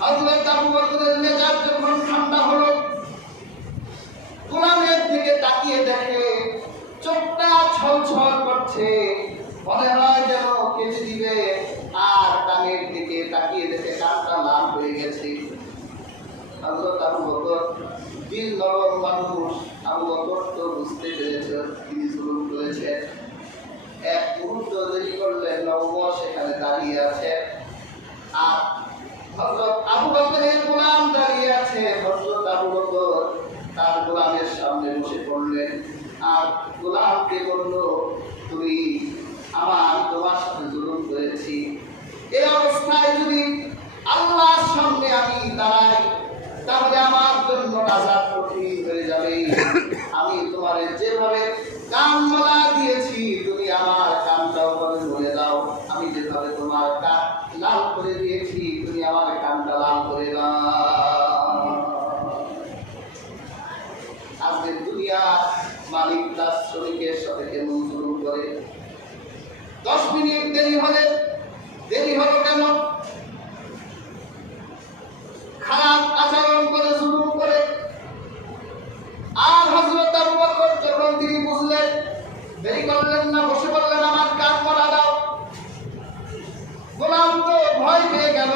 হযরত আবু বকরের মেজাজ যখন ঠান্ডা হলো, গোলামের দিকে তাকিয়ে দেখে চোখটা ছলছল করছে, মনে হয় যেন কেঁদে দিবে। আর কানের দিকে তাকিয়ে দেখে কানটা লাল হয়ে গেছে। হযরত আবু বকর দিল নরম মানুষ, আবু বকর তো বুঝতে পেরেছে তিনি জুলুম করেছেন। এক মুহূর্ত দেরি করলেন, নবুয়ত সেখানে দাঁড়িয়ে আছে, আর হযরত আবু বকরের গোলাম দাঁড়িয়ে আছে। হযরত আবু বকর তার গোলামের সামনে বসে পড়লেন, আর গোলামকে বলল, তুমি তোমার সাথে জুলুম করেছি, এই অবস্থায় যদি আল্লাহর সামনে আমি দাঁড়াই তাহলে আমার জন্য আযাব কঠিন হয়ে যাবে। আমি তোমারে যেভাবে কান মালা দিয়েছি তুমি আমার কানটাও বলে দাও, আমি যেভাবে তোমার কান লাল করে দিয়েছি তুমি আমার কানটা লাল করে দাও। আজকে দুনিয়া মালিক তার শ্রমিকের সাথে কেমন জুলুম করে। 10 মিনিট দেরি হলো কেন? খারাপ আচরণ করে, জুলুম করে। আর হযরত আবু বকর যখন তিনি বুঝলেন, দেরি করলেন না, বসে বললেন আমার কান মালা দাও। গোলাম তো ভয় পেয়ে গেল,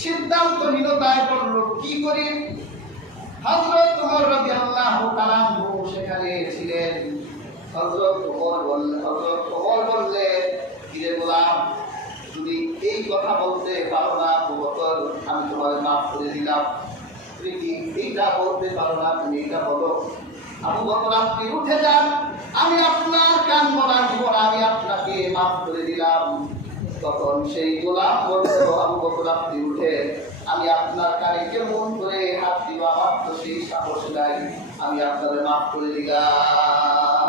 সিদ্ধান্তহীনতায় পড়ল, কি করি? হযরত ওমর রাদিয়াল্লাহু তাআলা সেখানে ছিলেন। হযরত ওমর বললেন, কিরে গোলাম, তুমি এই কথা বলতে পারো না? আবু বকর, আমি তোমাকে মাফ করে দিলাম। তুমি কি এইটা বলতে পারো না? তুমি এটা বলো। আবু বকর, আপনি উঠে যান, আমি আপনার কান মালা দিব না, আমি আপনাকে মাফ করে দিলাম। তখন সেই গোলাম বলল, আবু বকর আপনি উঠে, আমি আপনার কানে কেমন করে হাত দিব, আমার তো সেই সাহস নাই, আমি আপনাকে মাফ করে দিলাম।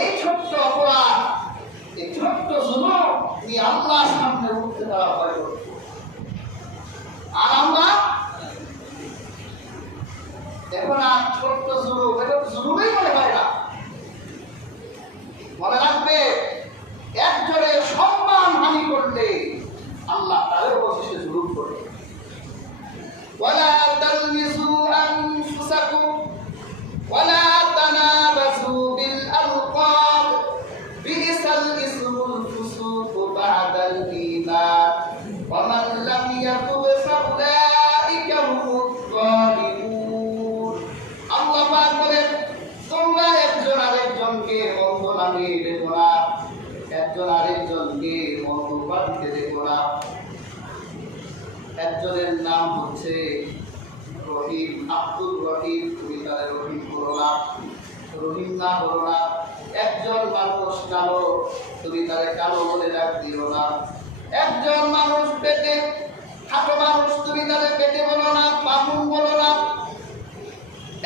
এই ছোট্ট অপরাধ, এই ছোট্ট জুলুম নিয়ে আল্লাহর সামনে উঠতে দেওয়া ভয় করত। আর আমরা এখন আর ছোট্ট জুলুম, এটা জুলুমই মনে হয় না। মনে রাখবে, একজনের সম্মান হানি করলে আল্লাহ তাদের উপর সে জুলুম করে। ওয়ালা তালমিজু আনফুসাকুম ওয়ালা তানাবাসু বিল আলকাব বিইসাল ইসমুল ফুসুকু বা'দাল ঈমান ওয়া মান লাম ইয়াতুব ফাউলাইকা হুমুয যালিমুন। আল্লাহ পাক বলেন, তোমরা একজন আরেকজনকে মন্দ নামে ডেকো না, একজন আরেকজনকে মন্দ উপাধিতে ডেকো না। একজনের নাম হচ্ছে রহিম, আব্দুর রহিম, তুমি তাদের রহিম করো না, রহিম না করো না। একজন মানুষ কালো, তুমি তাদের কালো বলে ডাক দিও না। একজন মানুষ পেটে খাটো মানুষ, তুমি তাদের পেটে বলো না, বামুন বলো না।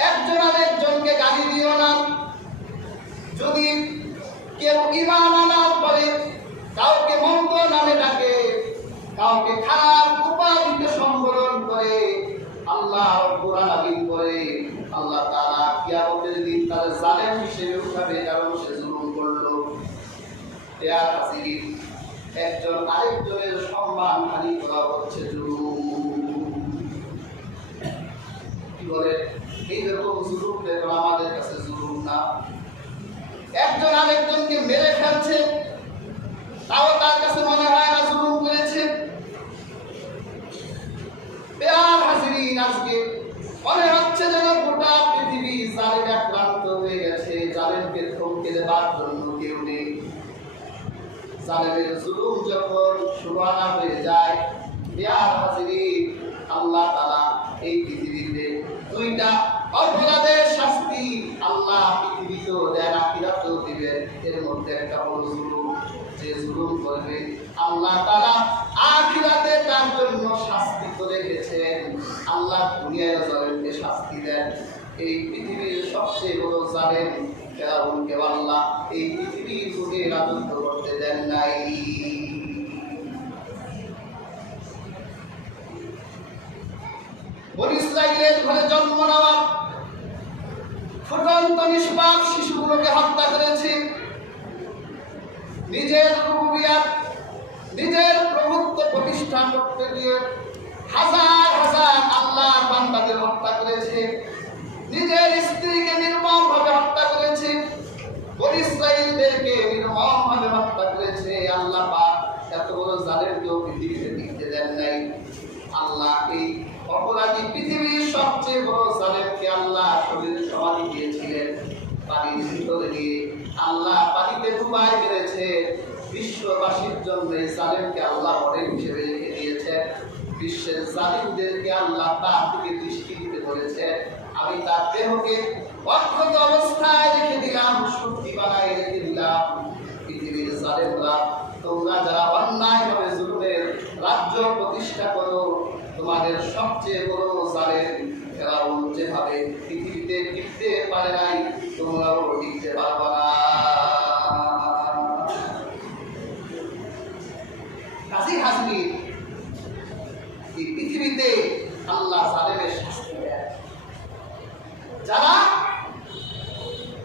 একজন আরেকজনকে গালি দিও না। যদি কেউ ঈমান আনার পরে কাউকে মন্দ নামে ডাকে, কাউকে খারাপ উপাধিতে সম্বোধন করে, আল্লাহ রাব্বুল আলামিন করে, আল্লাহ তাআলা কিয়ামতের দিন তার জালেম হিসেবে উঠাবে, কারণ সে জুলুম করলো। ইয়া হাসিরিন, একজন আরেকজনের সম্মান হানি করা হচ্ছে জুলুম। কি বলে, এইরকম জুলুম দেখো আমাদের কাছে জুলুম না। একজন আরেকজনকে মেরে ফেলছে, তাও তার কাছে মনে হয় না জুলুম করেছে। প্রিয় হাজিরিন, আজকে মনে হচ্ছে যেন গোটা পৃথিবী জালেমে আক্রান্ত হয়ে গেছে, জালেমকে থমকে দেবার জন্য কেউ নেই। জালেমের জুলুম যখন সুবহানা হয়ে যায়, প্রিয় হাজিরিন, আল্লাহ তাআলা এই পৃথিবীতে দুইটা অপরাধের শাস্তি আল্লাহ পৃথিবীতেও দেন, আখিরাতেও দিবেন। এর মধ্যে একটা হলো জুলুম। যে জুলুম করবে আল্লাহ তাআলা আখিরাতে তার জন্য শাস্তি করে রেখেছেন। আল্লাহ দুনিয়ায় জালেমকে শাস্তি দেন। এই পৃথিবীর সবচেয়ে বড় জালেম ফিরআউনকে আল্লাহ এই পৃথিবীর বুকে রাজত্ব করতে দেন নাই। বনী ইসরাঈলের ঘরে জন্ম নেওয়া ফুটন্ত নিষ্পাপ শিশুগুলোকে হত্যা করেছে। নিজের রুবুবিয়ত, নিজের প্রভুত্ব প্রতিষ্ঠা করতে গিয়ে হাজার হাজার আল্লাহর বান্দাদের হত্যা করেছে, নিজের স্ত্রীকে নির্মমভাবে হত্যা করেছে, বনী ইসরাঈলদেরকে নির্মমভাবে হত্যা করেছে। আল্লাহ পাক এত বড় জালেমকেও পৃথিবীতে টিকতে দেন নাই। আল্লাহ এই অপরাধী পৃথিবীর সবচেয়ে বড় জালেমকে আল্লাহ শরীরে সমাধি দিয়েছিলেন পানির ভিতরে নিয়ে। আল্লাহ পানিতে ডুবাই মেরেছে। বিশ্ববাসীর জন্য এই জালেমকে আল্লাহ মডেল হিসেবে রেখে দিয়েছেন। বিশ্বের জালিমদেরকে আল্লাহ তার থেকে দৃষ্টি দিতে বলেছে, আমি তার দেহকে অক্ষত অবস্থায় রেখে দিলাম, শক্তি বানায় রেখে দিলাম। পৃথিবীর জালেমরা, তোমরা যারা অন্যায়ভাবে জুলুমের রাজ্য প্রতিষ্ঠা করো, তোমাদের সবচেয়ে বড় জালেম ফেরাউন যেভাবে পৃথিবীতে টিকতে পারে নাই, তোমরাও টিকতে পারবে না। কাজী হাজরি, এই পৃথিবীতে আল্লাহ জালেমের শাস্তি দেয়। যারা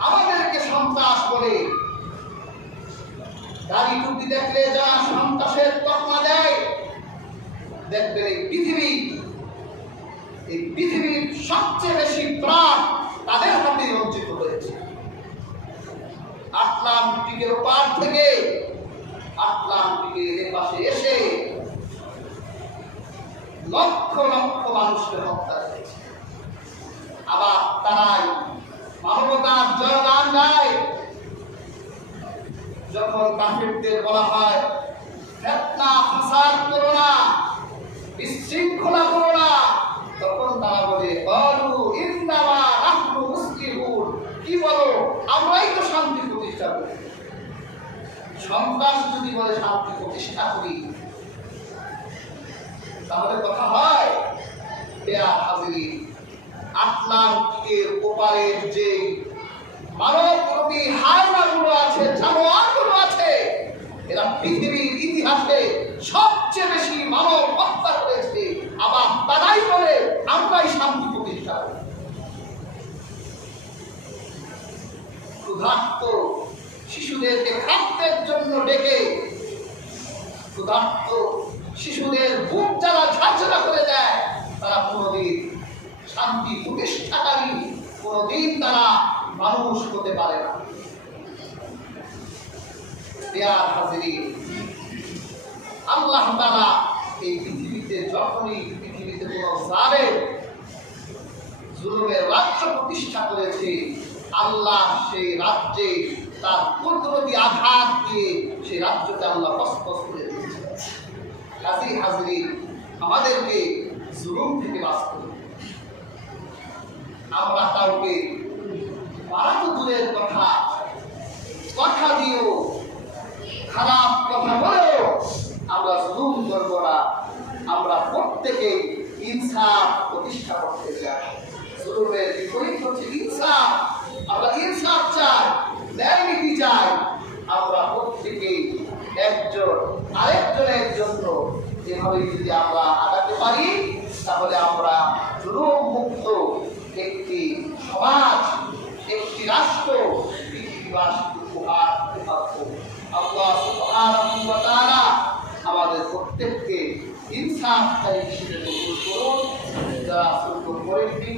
আমাদেরকে সন্ত্রাস বলে, দাড়ি টুপি দেখলে যারা সন্ত্রাসের তকমা দেয়, দেখবেন এই পৃথিবীর সবচেয়ে বেশি প্রাণ তাদের হাতে রঞ্জিত হয়েছে। আটলান্টিকের পার থেকে আটলান্টিকের পাশে এসে লক্ষ লক্ষ মানুষকে হত্যা করেছে। আবার তারাই মানবতার জয়গান গায়। যখন কাফিরদের বলা হয় ফিতনা ফাসাদ করো না, বিশৃঙ্খলা করো না, তখন তারা বলে ক্বালু ইন্নামা নাহনু মুসলিমুন, কি বলো, আমরাই তো শান্তি প্রতিষ্ঠা করি। সন্ত্রাস যদি বলে শান্তি প্রতিষ্ঠা করি, তাহলে কথা হয়। আটলান্টিকের ওপারের যে মানবরূপী হায়নাগুলো আছে, জানোয়ারগুলো আছে, এরা পৃথিবীর ইতিহাসে সবচেয়ে বেশি মানব হত্যা করেছে। আবার তারাই বলে আমরাই শান্তি প্রতিষ্ঠা করি। ক্ষুধার্ত শিশুদেরকে খাদ্যের জন্য ডেকে, ক্ষুধার্ত শিশুদের বুক যারা ঝাঁঝরা করে দেয়, তারা কোনোদিন শান্তি প্রতিষ্ঠাকারী, কোনোদিন তারা মানুষ হতে পারে না। প্রিয় হাজিরিন, আল্লাহ তাআলা এই পৃথিবীতে যখনই পৃথিবীতে কোনো জালেম জুলুমের রাজ্য প্রতিষ্ঠা করেছে, আল্লাহ সেই রাজ্যে তার কুদরতি আঘাত দিয়ে সেই রাজ্যকে আল্লাহ তছনছ করে দিয়েছে। কাজী হাজিরিন, আমাদেরকে জুলুম থেকে বাঁচতে হবে। আমরা কাউকে মারা তো দূরের কথা, কথা দিয়েও খারাপ কথা বলেও আমরা জুলুম করবো না। আমরা প্রত্যেকে ইনসাফ প্রতিষ্ঠা করতে চাই। জুলুমের বিপরীত হচ্ছে ইনসাফ। আমরা ইনসাফ চাই, ন্যায় নীতি চাই। আমরা প্রত্যেকে একজন আরেকজনের জন্য এভাবে যদি আমরা আগাতে পারি, তাহলে আমরা জুলুম মুক্ত একটি সমাজ, একটি রাষ্ট্র পৃথিবীবাসীকে উপহার দিতে পারব। আল্লাহ সুবহানাহু ওয়া তাআলা আমাদের প্রত্যেককে ইনসাফকারী হিসেবে কবুল করুন। যারা সুন্দর করেননি